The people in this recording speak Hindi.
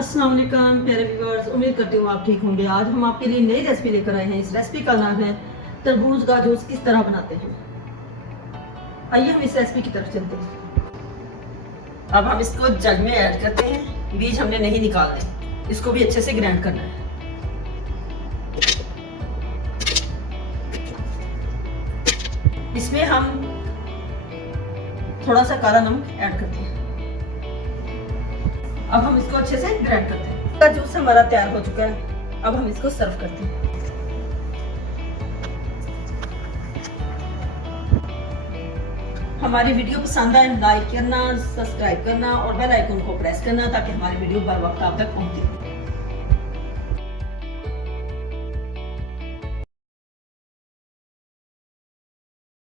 अस्सलाम वालेकुम प्यारे व्यूअर्स, उम्मीद करती हूँ आप ठीक होंगे। आज हम आपके लिए नई रेसिपी लेकर आए हैं। इस रेसिपी का नाम है तरबूज का जूस किस तरह बनाते हैं। आइए हम इस रेसिपी की तरफ चलते हैं। अब हम इसको जग में ऐड करते हैं। बीज हमने नहीं निकालने, इसको भी अच्छे से ग्राइंड करना है। इसमें हम थोड़ा सा काला नमक ऐड करते हैं। अब हम इसको अच्छे से ग्राइंड करते हैं। इसका जूस हमारा तैयार हो चुका है। अब हम इसको सर्व करते हैं। हमारी वीडियो पसंद आए लाइक करना, सब्सक्राइब करना और बेल आइकन को प्रेस करना ताकि हमारी वीडियो बर वक्त आप तक पहुंचे।